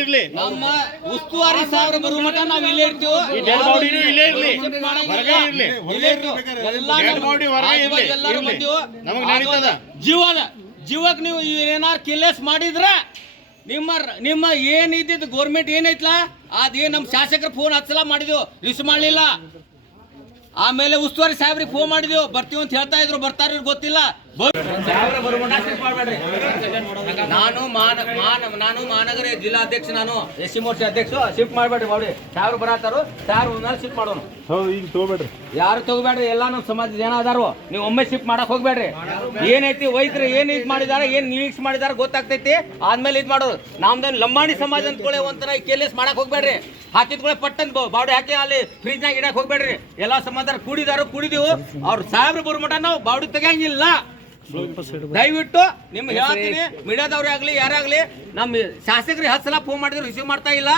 ಇರ್ಲಿ ನಮ್ಮ ಉಸ್ತುವಾರಿ ಸಾವಿರ ಬರುವ ಮಟ್ಟ ನಾವು ಇಲ್ಲೇ ಇರ್ತೀವಿ. ಜೀವಕ್ ನೀವು ಏನಾರು ಕಿಲ್ಲೆಸ್ ಮಾಡಿದ್ರ ನಿಮ್ಮ ಏನ್ ಇದ್ದಿದ್ದು ಗೌರ್ಮೆಂಟ್ ಏನೈತ್ಲ ಅದೇನ್ ನಮ್ಮ ಶಾಸಕರು ಫೋನ್ ಹಚ್ಚಲ ಮಾಡಿದ್ವು, ರಿಸೀವ್ ಮಾಡ್ಲಿಲ್ಲ. ಆಮೇಲೆ ಉಸ್ತುವಾರಿ ಸಾಹೇಬ್ರಿಗೆ ಫೋನ್ ಮಾಡಿದ್ವಿ, ಬರ್ತೀವಿ ಅಂತ ಹೇಳ್ತಾ ಇದ್ರು, ಬರ್ತಾರ ಗೊತ್ತಿಲ್ಲ. ನಾನು ಮಹಾನಗರ ಜಿಲ್ಲಾಧ್ಯಕ್ಷ, ನಾನು ಎಸ್.ಸಿ. ಮೋರ್ಚಾ ಅಧ್ಯಕ್ಷ. ಶಿಫ್ಟ್ ಮಾಡ್ಬೇಡ್ರಿ ಬಾಡಿ, ಸಾವ್ರು ಬರತ್ತಾರು, ಸಾವ್ರು ಶಿಫ್ಟ್ ಮಾಡೋಣ. ಈಗ ತಗೋಬೇಡ್ರಿ, ಯಾರು ತಗೋಬೇಡ್ರಿ, ಎಲ್ಲ ನಮ್ಮ ಸಮಾಜ ಜನ ಅದಾರು. ನೀವು ಒಮ್ಮೆ ಶಿಫ್ಟ್ ಮಾಡಕ್ ಹೋಗ್ಬೇಡ್ರಿ. ಏನೈತಿ ವೈದ್ಯರು ಏನ್ ಇದ್ ಮಾಡಿದಾರೆ, ಏನ್ ನಿರೀಕ್ಷೆ ಮಾಡಿದಾರೆ ಗೊತ್ತಾಗ್ತೈತಿ. ಆದ್ಮೇಲೆ ಇದ್ ಮಾಡೋದು. ನಮ್ದೇನು ಲಂಬಾಣಿ ಸಮಾಜ ಅಂದ್ಕೊಳ್ಳೆ ಒಂಥರ ಕೇರ್ಲೆಸ್ ಮಾಡಕ್ ಹೋಗ್ಬೇಡ್ರಿ. ಹಾಕಿದ್ಕೊಳ್ಳೆ ಪಟ್ಟನ್ ಬಾಡಿ ಹಾಕಿ ಅಲ್ಲಿ ಫ್ರಿಜ್ ನಾಗ ಇಡಕ್ ಹೋಗ್ಬೇಡ್ರಿ. ಎಲ್ಲಾ ಸಮಾಜ ಕುಡಿದೀವು, ಅವ್ರ ಸಾಹೇಬ್ರು ಬರೋ ಮಟ ನಾವು ಬಾಡಿ ತೆಗಿಯಂಗಿಲ್ಲ. ದಯವಿಟ್ಟು ನಿಮ್ಗೆ ಹೇಳ್ತೀನಿ, ಮೀಡಿಯಾದವ್ರೇ ಆಗ್ಲಿ ಯಾರಾಗ್ಲಿ, ನಮ್ಮ ಶಾಸಕರಿಗೆ 10 ಸಲ ಫೋನ್ ಮಾಡಿದ್ರು ರಿಸೀವ್ ಮಾಡ್ತಾ ಇಲ್ಲ.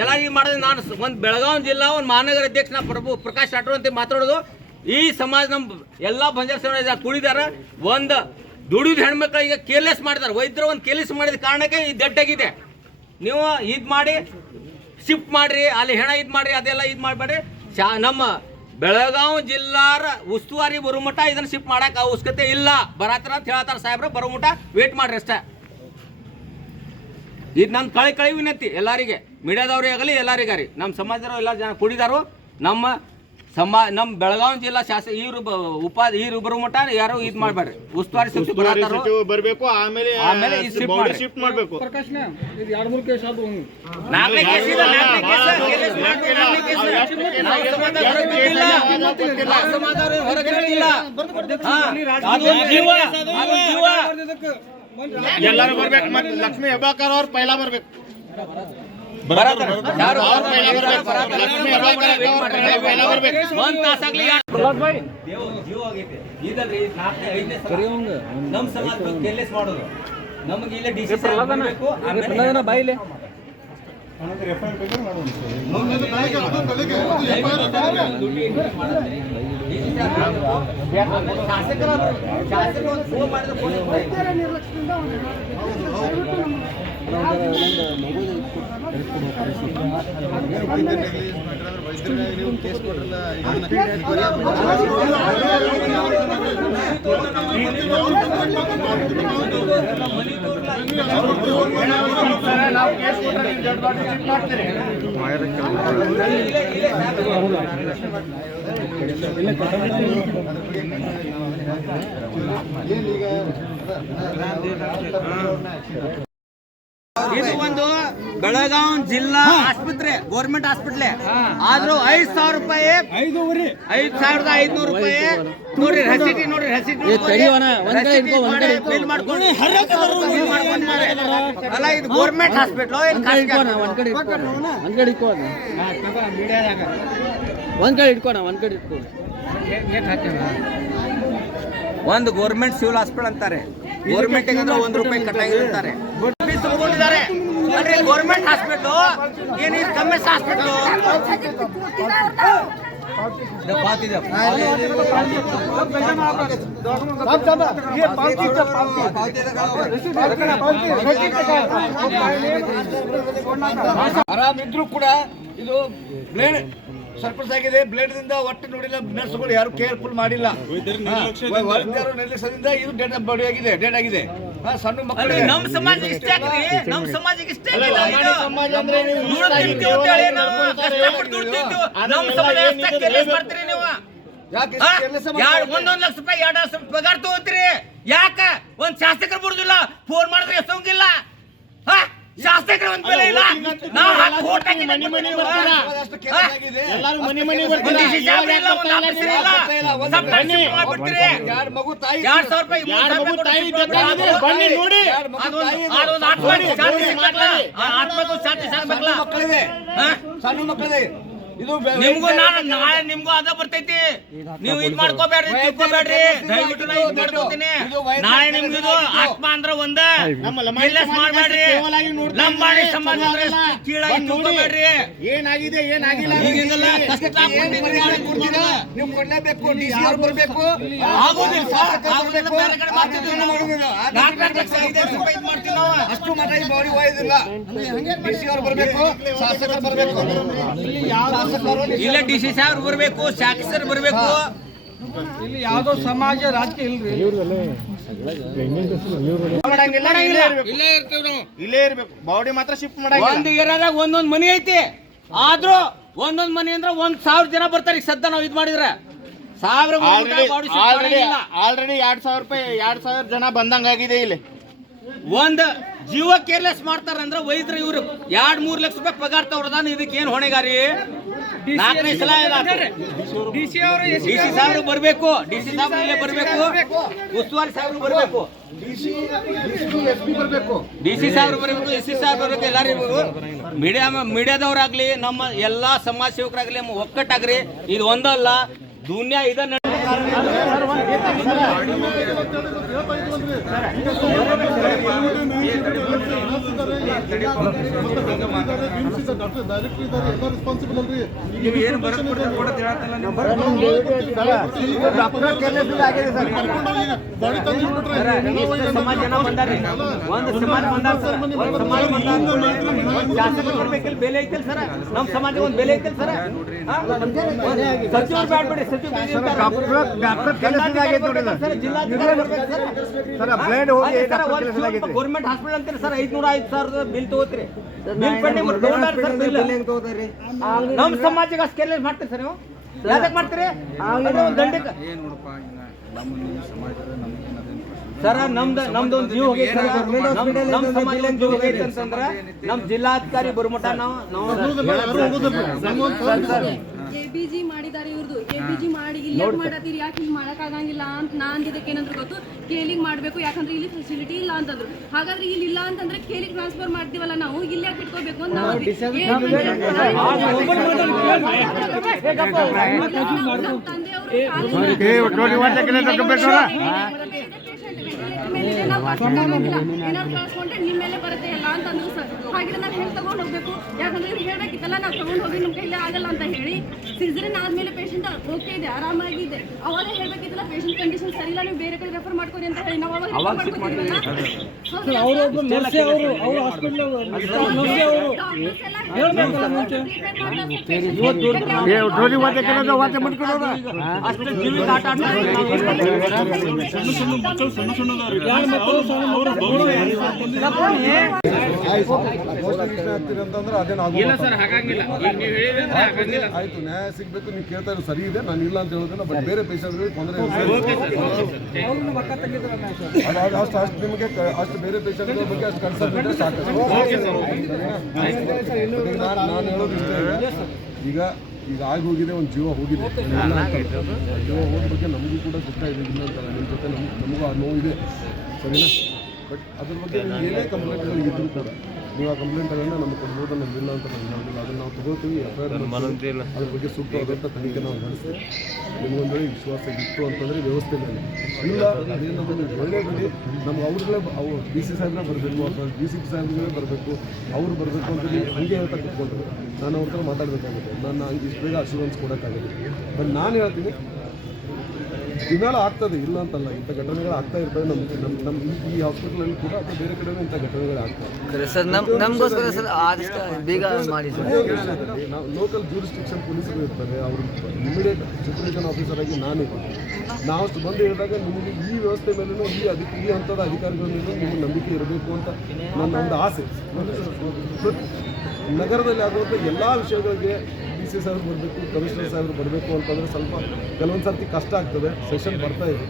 ಎಲ್ಲ ಈಗ ಮಾಡಿದ್ರೆ ನಾನು ಒಂದು ಬೆಳಗಾವಿ ಜಿಲ್ಲಾ ಒಂದು ಮಹಾನಗರ ಅಧ್ಯಕ್ಷ ಪ್ರಕಾಶ್ ರಾಠೋಡ್ ಅಂತ ಮಾತಾಡೋದು. ಈ ಸಮಾಜ ನಮ್ಮ ಎಲ್ಲ ಬಂಜಾರ ಸಮಾಜ ಕುಡಿದಾರ. ಒಂದು ದುಡಿದ ಹೆಣ್ಮಕ್ಳಿಗೆ ಕೇರ್ಲೆಸ್ ಮಾಡಿದಾರೆ. ವೈದ್ಯರು ಒಂದು ಕೇರ್ಲೆಸ್ ಮಾಡಿದ ಕಾರಣಕ್ಕೆ ಈ ದಡ್ಡಾಗಿದೆ. ನೀವು ಇದ್ ಮಾಡಿ ಶಿಫ್ಟ್ ಮಾಡ್ರಿ, ಅಲ್ಲಿ ಹೆಣ ಇದ್ ಮಾಡ್ರಿ, ಅದೆಲ್ಲ ಇದ್ ಮಾಡ್ಬೇಡ್ರಿ. ನಮ್ಮ ಬೆಳಗಾವಿ ಜಿಲ್ಲಾರ ಉಸ್ತುವಾರಿ ಬರೋ ಮಟ್ಟ ಇದನ್ನ ಶಿಫ್ಟ್ ಮಾಡಕ್ ಅವಶ್ಯಕತೆ ಇಲ್ಲ. ಬರತ್ತಾರ ಅಂತ ಹೇಳ್ತಾರ ಸಾಹೇಬ್ರ, ಬರೋ ಮಟ್ಟ ವೇಟ್ ಮಾಡ್ರಿ ಅಷ್ಟೇ. ಇದು ನನ್ನ ಕಳಿ ವಿನಂತಿ ಎಲ್ಲರಿಗೆ, ಮೀಡಿಯಾದವ್ರಿಗೆ ಆಗಲಿ ಎಲ್ಲರಿಗಾರಿ. ನಮ್ಮ ಸಮಾಜದವರು ಎಲ್ಲ ಜನ ಕುಡಿದಾರು. ನಮ್ಮ ಬೆಳಗಾವಿ ಜಿಲ್ಲಾ ಶಾಸಕ ಇವ್ರು ಬರೋ ಮಟ್ಟ ಯಾರು ಇದ್ ಮಾಡ್ಬೇಡ್ರಿ. ಉಸ್ತುವಾರಿ ಬರಬೇಕು, ಆಮೇಲೆ ಶಿಫ್ಟ್ ಮಾಡಬೇಕು. ಎಲ್ಲರೂ ಬರ್ಬೇಕು. ಮತ್ತೆ ಲಕ್ಷ್ಮೀ ಹೆಬ್ಬಾಳ್ಕರ್ ಅವ್ರು ಪೈಲಾ ಬರ್ಬೇಕು. ನಮ್ ಸಮಾಜ ಕೆಲ್ಲೆಸ್ ಮಾಡೋದು ನಮಗೆ ಇಲ್ಲ ಬಾಯಿಲೆ ಕೇಸ್ ಕೊಡ್ರಲ್ಲ. ಇದು ಒಂದು ಬೆಳಗಾವಿ ಜಿಲ್ಲಾ ಆಸ್ಪತ್ರೆ, ಗೌರ್ಮೆಂಟ್ ಹಾಸ್ಪಿಟ್ಲೆ. ಆದ್ರೂ 5,000 ರೂಪಾಯಿ, 5,500 ರೂಪಾಯಿ ನೋಡ್ರಿ ರಸೀಟಿ, ನೋಡ್ರಿ ರಸೀಟಿ ಅಲ್ಲ. ಇದು ಗೌರ್ಮೆಂಟ್ ಹಾಸ್ಪಿಟ್ಲ್, ಒಂದು ಗೌರ್ಮೆಂಟ್ ಸಿವಿಲ್ ಹಾಸ್ಪಿಟಲ್ ಅಂತಾರೆ. ಗೌರ್ಮೆಂಟ್ ₹1 ಕಟ್ಟಾಗಿರ್ತಾರೆ. ಗೌರ್ಮೆಂಟ್ ಹಾಸ್ಪಿಟ್ಲು ಏನು ಕಮ್ಮಿ ಹಾಸ್ಪಿಟ್ಲು ಆರಾಮಿದ್ರು ಕೂಡ ಇದು ಬ್ಲೇಡ್ ಸರ್ಪ್ರೈಸ್ ಆಗಿದೆ. ಬ್ಲೇಡ್ ದಿಂದ ಒಟ್ಟು ನೋಡಿಲ್ಲ, ನರ್ಸ್ಗಳು ಯಾರು ಕೇರ್ಫುಲ್ ಮಾಡಿಲ್ಲ. ವೈದ್ಯರು ನಿರ್ಲಕ್ಷ್ಯದಿಂದ ಇದು ಡೆಡ್ ಬಾಡಿ ಆಗಿದೆ, ಡೆಡ್ ಆಗಿದೆ. ಸಣ್ಣ ಮಕ್ಕಳು ನಮ್ಮ ಸಮಾಜಕ್ಕೆ ಇಷ್ಟ ಆಗ್ರಿ, ನಮ್ಮ ಸಮಾಜಕ್ಕೆ ಇಷ್ಟ ಸಮಾಜ ಅಂದ್ರೆ ಯಾಕೆ ₹1 ಲಕ್ಷ, ₹2 ಲಕ್ಷ ಪಗಾರ ತಗೋತೀರಿ? ಯಾಕ ಒಂದ್ ಶಾಸಕರು ಬಿಡುದಿಲ್ಲ? ಫೋನ್ ಮಾಡಿದ್ರೆ ಎಷ್ಟೊಂಗಿಲ್ಲ. ಶಾಸಕರ ಒಂದ್ ಬೆಲೆ ಇಲ್ಲ. ಮಗು ತಾಯಿ ಆತ್ಮಕ್ಕೂ ಶಾಂತಿ ಸಣ್ಣ ಮಕ್ಕಳಿದೆ. ಇದು ನಿಮ್ಗೂ ನಾಳೆ ನಿಮ್ಗೂ ಅದ ಬರ್ತೈತಿ. ನೀವು ಇದ್ ಮಾಡ್ಕೋಬೇಡ್ರಿ, ತಿಳ್ಕೊಬೇಡ್ರಿ. ದಯವಿಟ್ಟು ನಾ ಇದ್ ಮಾಡ್ಕೋತೀನಿ. ನಾಳೆ ನಿಮ್ದು ಇದು ಆತ್ಮ ಅಂದ್ರ ಒಂದ ಮಾಡ್ಬೇಡ್ರಿ. ಲಂಬಾಣಿ ಸಮಾಜ ಕೀಳಾಗಿ ತಿಳ್ಕೊಬೇಡ್ರಿ. ಏನಾಗಿದೆ ಏನಾಗಿಲ್ಲ ಈಗಿಂದಲ್ಲ ಕಷ್ಟ ನೀವು ಕೊಡ್ಲೇಬೇಕು, DC ಅವ್ರು ಬರ್ಬೇಕು, ಆಗೋದಿಲ್ಲ ಸರ್. ಆಗೋದಿಲ್ಲ, ಬೇರೆ ಕಡೆ ಮಾಡ್ತಿದ್ವಿ ನಾವು. ಡಾಕ್ಟರ್ ಇದ್ ಮಾಡ್ತೀವಿ ನಾವು. ಅಷ್ಟು ಮಠ ಈ ಬಾಡಿ ಒಯ್ದಿಲ್ಲ. DC ಅವ್ರು ಬರ್ಬೇಕು, ಶಾಸಕರು ಬರ್ಬೇಕು. ಇಲ್ಲ DC ಸಾಹೇಬ್ರು ಬರ್ಬೇಕು, ಶಾಸಕರು ಬರ್ಬೇಕು. ಇಲ್ಲಿ ಯಾವ್ದೋ ಸಮಾಜ ರಾಜಕೀಯ ಇಲ್ರಿ. ಮಾಡಂಗಿಲ್ಲ, ಇಲ್ಲೇ ಇರ್ಬೇಕು. ಬಾಡಿ ಮಾತ್ರ ಶಿಫ್ಟ್ ಮಾಡಂಗಿಲ್ಲ. ಒಂದ್ ಏರಿಯಾದಾಗ ಒಂದೊಂದ್ ಮನಿ ಐತಿ. ಆದ್ರೂ ಒಂದೊಂದ್ ಮನಿ ಅಂದ್ರೆ 1,000 ಜನ ಬರ್ತಾರೆ. ಈಗ ಸದ್ದ ನಾವು ಇದ್ ಮಾಡಿದ್ರೆ 1000 ಆಲ್ರೆಡಿ 2,000 ರೂಪಾಯಿ 2,000 ಜನ ಬಂದಂಗಾಗಿದೆ ಇಲ್ಲಿ. ಒಂದ್ ಜೀವ ಕೇರ್ಲೆಸ್ ಮಾಡ್ತಾರಂದ್ರ ವೈದ್ರ ಇವ್ರು 2-3 ಲಕ್ಷ ರೂಪಾಯಿ ಪಗಾರ ತಗೊಳದಾನ. ಇದಕ್ಕೆ ಏನ್ ಹೊಣೆಗಾರಿ? 4ನೇ ಸಲ DC ಸಾಹೇಬ್ರು ಬರ್ಬೇಕು, DC ಸಾಹೇಬ್ರು ಇಲ್ಲೇ ಬರ್ಬೇಕು, ಉಸ್ತುವಾರಿ ಸಾಹೇಬ್ರು ಬರ್ಬೇಕು, DC ಸಾಹೇಬ್ರು ಬರ್ಬೇಕು, SC ಸಾಹೇಬ್ರು ಬರ್ಬೇಕು. ಎಲ್ಲಾರು ಮೀಡಿಯಾದವ್ರಾಗ್ಲಿ ನಮ್ಮ ಎಲ್ಲಾ ಸಮಾಜ ಸೇವಕರಾಗ್ಲಿ ಒಕ್ಕಟ್ಟಾಗ್ರಿ. ಇದು ಒಂದಲ್ಲ, ದುನಿಯಾ ಇದ ಸಮಾಜ ಜನ ಬಂದಾರೆ. ಒಂದು ಸಮಾಜ ಬಂದಾರ ಸರ್, ಒಂದು ಸಮಾಜ ಬಂದಾರ. ಶಾಸಕರು ಬರ್ಬೇಕಿಲ್ಲ, ಬೆಲೆ ಐತಿಲ್ಲ ಸರ್. ನಮ್ಮ ಸಮಾಜ ಒಂದು ಬೆಲೆ ಐತಿಲ್ಲ ಸರ್. ಸಚಿವರು ಬ್ಯಾಡ್ಬೇಡಿ, ಸಚಿವರು ಗೌರ್ಮೆಂಟ್ ಹಾಸ್ಪಿಟಲ್ ಅಂತೀರಿ ಸರ್. 505,000 ಬಿಲ್ ತಗೋತೀರಿ. ನಮ್ ಸಮಾಜಕ್ಕೆ ಅಷ್ಟು ಕೇರ್ಲೆಸ್ ಮಾಡ್ತೀರಿ ಸರ್ ನೀವು. ಯಾವ್ದಕ್ ಮಾಡ್ತೀರಿ? ದಂಡಕ್ಕೆ ಸರ ನಮ್ದು ಒಂದು ಜೀವ ಹೋಗೈತೆ ಸರ್. ನಮ್ ಸಮಾಜ ಒಂದು ಜೀವ ಹೋಗೈತೆ ಅಂತಂದ್ರ ನಮ್ ಜಿಲ್ಲಾಧಿಕಾರಿ ಬರುಮಟ ನಾವು ABG ಮಾಡಿದಾರೆ ಇವ್ರದ್ದು. ABG ಮಾಡಿ ಇಲ್ಲಿ ಮಾಡತ್ತೀರಿ, ಯಾಕೆ ಇಲ್ಲಿ ಮಾಡಕ್ ಆಗಂಗಿಲ್ಲ ಅಂತ ನಾ ಅಂದಿದ್ದಕ್ಕೆ ಏನಂದ್ರು ಗೊತ್ತು, ಕೇಲಿಗೆ ಮಾಡ್ಬೇಕು, ಯಾಕಂದ್ರೆ ಇಲ್ಲಿ ಫೆಸಿಲಿಟಿ ಇಲ್ಲ ಅಂತಂದ್ರು. ಹಾಗಾದ್ರೆ ಇಲ್ಲಿ ಇಲ್ಲ ಅಂತಂದ್ರೆ ಕೇಲಿಗೆ ಟ್ರಾನ್ಸ್ಫರ್ ಮಾಡ್ತೀವಲ್ಲ ನಾವು, ಇಲ್ಲಿ ಯಾಕೆ ಇಟ್ಕೋಬೇಕು ಅಂತ ನಾವು ಏನಾದ್ರು ಕಳ್ಸ್ಕೊಂಡ್ರೆ ನಿಮ್ಮ ಮೇಲೆ ಬರುತ್ತೆ ಎಲ್ಲ ಅಂತಂದ್ರು ಸರ್. ಹಾಗಿದ್ರೆ ನಾವು ಹೇಗೆ ತಗೊಂಡ್ ಹೋಗ್ಬೇಕು? ಯಾಕಂದ್ರೆ ಇವ್ರು ಹೇಳ್ಬೇಕಿತ್ತಲ್ಲ, ನಾವು ತಗೊಂಡ್ ಹೋಗಿ ನಮ್ಮ ಕೈಲಿ ಆಗಲ್ಲ ಅಂತ ಹೇಳಿ. ಸಿಸರಿನ್ ಆದ್ಮೇಲೆ ಪೇಷಂಟ್ ಓಕೆ ಇದೆ, ಆರಾಮಾಗಿದೆ, ಅವಾಗ ಹೇಳ್ಬೇಕಿತ್ತಲ್ಲ ಪೇಷಂಟ್ ಕಂಡೀಷನ್ ಸರಿ ಇಲ್ಲ, ನೀವು ಬೇರೆ ಕಡೆ ರೆಫರ್ ಮಾಡ್ಕೊಡಿ ಅಂತ ಹೇಳಿ ನಾವು ಅವಾಗ ಅಷ್ಟು ಜೀವಿತ ಆಟ ಇಲ್ಲ ಸರ್, ಹಾಗಂಗಿಲ್ಲ. ಆಯ್ತು, ನ್ಯಾಯ ಸಿಗ್ಬೇಕು. ನೀವು ಕೇಳ್ತಾ ಇರೋ ಸರಿ ಇದೆ, ನಾನು ಇಲ್ಲ ಅಂತ ಹೇಳೋದಿಲ್ಲ. ಬಟ್ ಬೇರೆ ಪೇಷಂಟ್ಗಳಿಗೆ ತೊಂದರೆ ಅಷ್ಟು ನಿಮಗೆ ಅಷ್ಟು ಬೇರೆ ಪೇಷಂಟ್ಗಳ ಬಗ್ಗೆ ಅಷ್ಟು ಕನ್ಸರ್ನ್ ಇದ್ರೆ ಸಾಕು. ನಾನು ಹೇಳೋದು ಇಷ್ಟ, ಈಗ ಆಗಿ ಹೋಗಿದೆ, ಒಂದು ಜೀವ ಹೋಗಿದೆ. ಜೀವ ಹೋದ ಬಗ್ಗೆ ನಮಗೂ ಕೂಡ ಗೊತ್ತಾಗಿದೆ, ಇಲ್ಲ ಅಂತಲ್ಲ. ನಿಮ್ಮ ಜೊತೆ ನಮಗೂ ಆ ನೋವಿದೆ, ಸರಿನಾ? ಬಟ್ ಅದ್ರ ಬಗ್ಗೆ ನಿಮ್ಗೆ ಏನೇ ಕಂಪ್ಲೇಂಟ್ಗಳು ಇದ್ರೂ ಕೂಡ ನೀವು ಆ ಕಂಪ್ಲೇಂಟ್ಗಳನ್ನು ನಮ್ಗೆ ಕೊಡ್ಬೋದು. ನಮಗಿಲ್ಲ ಅಂತ ನಾನು ಹೇಳಿಲ್ಲ. ಅದನ್ನು ನಾವು ತಗೋತೀವಿ, FIR ಅದ್ರ ಬಗ್ಗೆ ಸೂಕ್ತವಾದಂಥ ತನಿಖೆ ನಾವು ನಡೆಸ್ತೀವಿ. ನಿಮಗೊಂದು ವೇಳೆ ವಿಶ್ವಾಸ ಇತ್ತು ಅಂತಂದರೆ ವ್ಯವಸ್ಥೆ ಮೇಲೆ ಇಲ್ಲ, ಅದೇ ನಮಗೆ ಒಳ್ಳೆ ಬಿಡಿ. ನಮ್ಗೆ ಅವ್ರುಗಳೇ DC ಸಾಹೇಬ್ರೇ ಬರಬೇಕು ಅಥವಾ DCP ಸಾಹೇಬ್ಗಳೇ ಬರಬೇಕು, ಅವ್ರು ಬರಬೇಕು ಅಂತ ನೀವು ಹಂಗೆ ಹೇಳ್ತಾ ಕೂತ್ಕೊಂಡ್ರೆ ನಾನು ಅವ್ರ ಹತ್ರ ಮಾತಾಡಬೇಕಾಗುತ್ತೆ. ನಾನು ಇಷ್ಟು ಬೇಗ ಅಶ್ಯೂರೆನ್ಸ್ ಕೊಡೋಕ್ಕಾಗುತ್ತೆ. ಬಟ್ ನಾನು ಹೇಳ್ತೀನಿ, ದಿನಾಲ ಆಗ್ತದೆ, ಇಲ್ಲ ಅಂತಲ್ಲ. ಇಂಥ ಘಟನೆಗಳು ಆಗ್ತಾ ಇರ್ತವೆ. ನಮ್ಮ ಈ ಹಾಸ್ಪಿಟಲಲ್ಲಿ ಕೂಡ ಅಥವಾ ಬೇರೆ ಕಡೆ ಇಂಥ ಘಟನೆಗಳು ಆಗ್ತವೆ ಸರ್. ನಮಗೋಸ್ಕರ ಸರ್ ಆದಷ್ಟು ಬೇಗ ಮಾಡಿ ಸರ್. ನಾವು ಲೋಕಲ್ ಜ್ಯೂರಿಸ್ಟಿಕ್ಷನ್ ಪೊಲೀಸರು ಇರ್ತಾರೆ, ಅವರು ಇಮಿಡಿಯೇಟ್ ಸೂಪರ್ವಿಷನ್ ಆಫೀಸರ್ ಆಗಿ ನಾನಿದ್ದೀನಿ. ನಾವು ಅಷ್ಟು ಬಂದು ಹೇಳಿದಾಗ ನಿಮಗೆ ಈ ವ್ಯವಸ್ಥೆ ಮೇಲೂ ಈ ಹಂತದ ಅಧಿಕಾರಿಗಳ ಮೇಲೂ ನಿಮಗೆ ನಂಬಿಕೆ ಇರಬೇಕು ಅಂತ ನನ್ನ ಒಂದು ಆಸೆ. ನಗರದಲ್ಲಿ ಆಗುವಂಥ ಎಲ್ಲ ವಿಷಯಗಳಿಗೆ DC ಸಾಹೇಬ್ರು ಬರಬೇಕು, ಕಮಿಷನರ್ ಸಾಹೇಬ್ರು ಬರಬೇಕು ಅಂತಂದರೆ ಸ್ವಲ್ಪ ಕೆಲವೊಂದು ಸರ್ತಿ ಕಷ್ಟ ಆಗ್ತದೆ. ಸೆಷನ್ ಬರ್ತಾ ಇದೆ,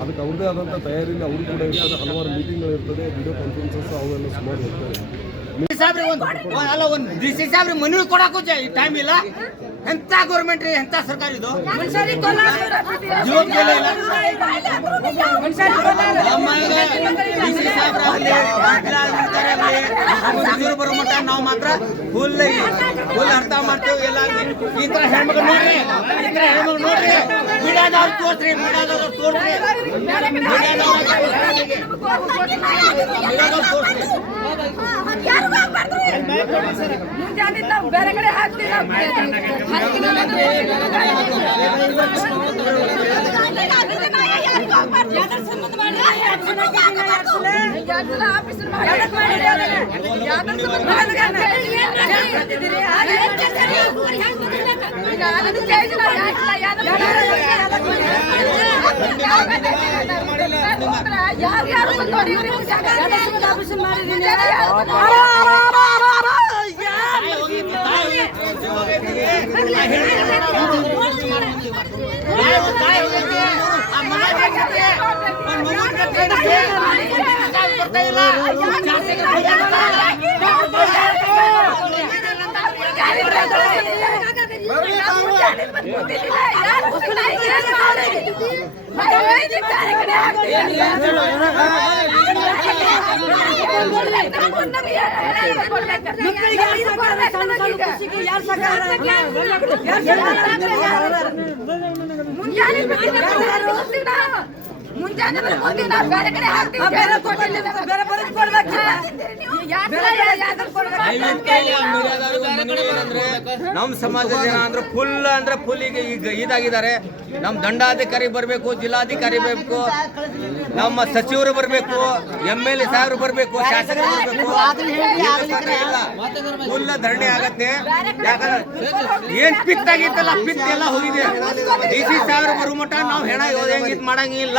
ಅದಕ್ಕೆ ಅವ್ರದ್ದೇ ಆದಂಥ ತಯಾರಿಯಲ್ಲಿ ಅವರು ಕೂಡ ಇರ್ತದೆ. ಹಲವಾರು ಮೀಟಿಂಗ್ಗಳು ಇರ್ತದೆ, ವಿಡಿಯೋ ಕಾನ್ಫರೆನ್ಸಸ್ ಅವೆಲ್ಲ ಸುಮಾರು ಇರ್ತದೆ. DC ಸಾಹೇಬ್ರಿ ಮನವಿ ಕೊಡಕ್ಕೂ ಟೈಮ್ ಇಲ್ಲ. ಎಂತ ಗೌರ್ಮೆಂಟ್ ರೀ, ಎಂತ ಸರ್ಕಾರ ಇದು? ಸಚಿವರು ಬರೋ ಮಟ್ಟ ನಾವು ಮಾತ್ರ ಫುಲ್ ಅರ್ಥ ಮಾಡ್ತೇವೆ. ಎಲ್ಲ ಈ ತರ ಹೆಣ್ಮಕ್ಳು ನೋಡ್ರಿ, ಈ ತರ ಹೆಣ್ಮಕ್ಳು ನೋಡ್ರಿ, ಮೀಡಿಯಾದವ್ರು ತೋರ್ಸ್ರಿ, ಮೀಡಿಯಾದವ್ರು ತೋರ್ಸ್ರಿ, ಮುಂಜಾನೆ ನಾವು ಬೇರೆ ಕಡೆ ಹಾಕ್ತೀವಿ. ಯಾರು ಮುಂಜಾನೆ ಬೇರೆ ಕಡೆ ಹಾಕ್ತೀವಿ. ನಮ್ಮ ಸಮಾಜದ ಜನ ಅಂದ್ರೆ ಫುಲ್ ಈಗ ಇದಾಗಿದ್ದಾರೆ. ನಮ್ಮ ದಂಡಾಧಿಕಾರಿ ಬರಬೇಕು, ಜಿಲ್ಲಾಧಿಕಾರಿ ಬರಬೇಕು, ನಮ್ಮ ಸಚಿವರು ಬರಬೇಕು, MLA ಸಾಹೇಬರು ಬರಬೇಕು, ಶಾಸಕರು ಬರಬೇಕು. ಫುಲ್ ಧರಣಿ ಆಗತ್ತೆ. ಯಾಕಂದ್ರೆ ಏನ್ ಪಿತ್ ಆಗಿತ್ತಲ್ಲ, ಪಿತ್ ಎಲ್ಲ ಹೋಗಿದೆ. DC ಸಾಹೇಬರು ಬರೋ ಮಟ್ಟ ನಾವು ಹೆಣ ಹೆಂಗಿದ್ ಮಾಡಂಗಿಲ್ಲ.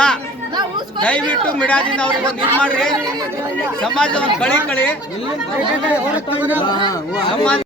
ದಯವಿಟ್ಟು ಮಿಡಾದಿಂದ ಅವ್ರಿಗೆ ಒಂದು ಇದು ಮಾಡ್ರಿ. ಸಮಾಜ ಒಂದು ಕಳಿ ಸಮಾಜ